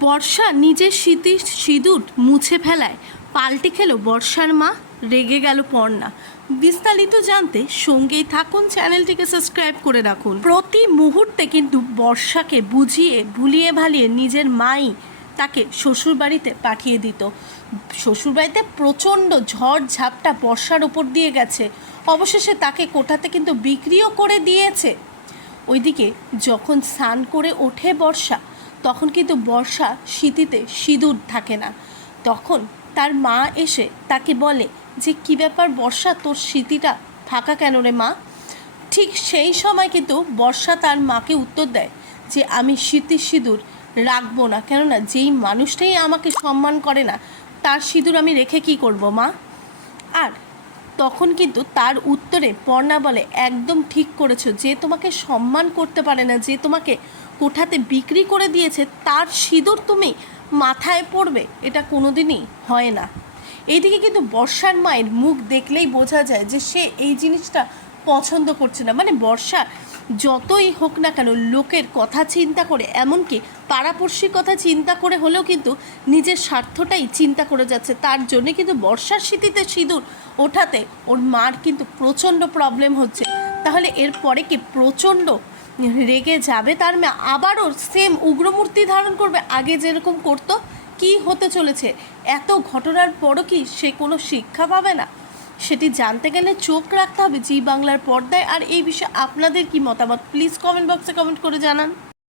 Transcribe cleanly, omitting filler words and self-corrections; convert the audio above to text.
বর্ষা নিজের সিঁদুর মুছে ফেলায় পাল্টি খেল বর্ষার মা, রেগে গেল পর্ণা। বিস্তারিত জানতে সঙ্গেই থাকুন, চ্যানেলটিকে সাবস্ক্রাইব করে রাখুন। প্রতি মুহূর্তে কিন্তু বর্ষাকে বুঝিয়ে ভুলিয়ে ভালিয়ে নিজের মাই তাকে শ্বশুরবাড়িতে পাঠিয়ে দিত। শ্বশুরবাড়িতে প্রচণ্ড ঝড় ঝাপটা বর্ষার ওপর দিয়ে গেছে, অবশেষে তাকে কোঠাতে কিন্তু বিক্রিও করে দিয়েছে। ওইদিকে যখন স্নান করে ওঠে বর্ষা, তখন কিন্তু বর্ষা সিঁথিতে সিঁদুর থাকে না। তখন তার মা এসে তাকে বলে যে কী ব্যাপার বর্ষা, তোর সিঁথিটা ফাঁকা কেন রে মা? ঠিক সেই সময় কিন্তু বর্ষা তার মাকে উত্তর দেয় যে আমি সিঁদুর রাখবো না, কেননা যেই মানুষটাই আমাকে সম্মান করে না তার সিঁদুর আমি রেখে কী করব মা। আর তখন কিন্তু তার উত্তরে পর্ণা বলে একদম ঠিক করেছো, যে তোমাকে সম্মান করতে পারে না, যে তোমাকে কোঠাতে বিক্রি করে দিয়েছে, তার সিঁদুর তুমি মাথায় পড়বে, এটা কোনোদিনই হয় না। এইদিকে কিন্তু বর্ষার মায়ের মুখ দেখলেই বোঝা যায় যে সে এই জিনিসটা পছন্দ করছে না। মানে বর্ষা যতই হোক না কেন লোকের কথা চিন্তা করে, এমনকি পাড়াপড়শির কথা চিন্তা করে হলেও কিন্তু নিজের স্বার্থটাই চিন্তা করে যাচ্ছে। তার জন্যে কিন্তু বর্ষার স্মৃতিতে সিঁদুর ওঠাতে ওর মার কিন্তু প্রচণ্ড প্রবলেম হচ্ছে। তাহলে এরপরে কি প্রচণ্ড রেগে যাবে তার মেয়ে, আবারও সেম উগ্রমূর্তি ধারণ করবে আগে যেরকম করতো? কি হতে চলেছে? এত ঘটনার পরও কি সে কোনো শিক্ষা পাবে না? সেটি জানতে গেলে চোখ রাখতে হবে জি বাংলার পর্দায়। আর এই বিষয়ে আপনাদের কি মতামত, প্লিজ কমেন্ট বক্সে কমেন্ট করে জানান।